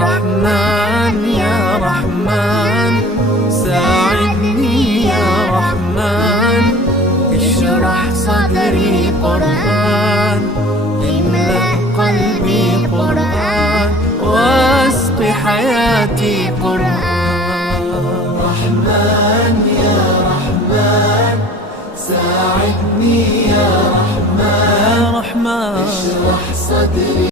رحمن يا رحمن ساعدني يا رحمن، اشرح صدري قرآن، املأ قلبي قرآن، واسق حياتي قرآن. رحمن يا رحمن ساعدني يا رحمن، يا رحمن اشرح صدري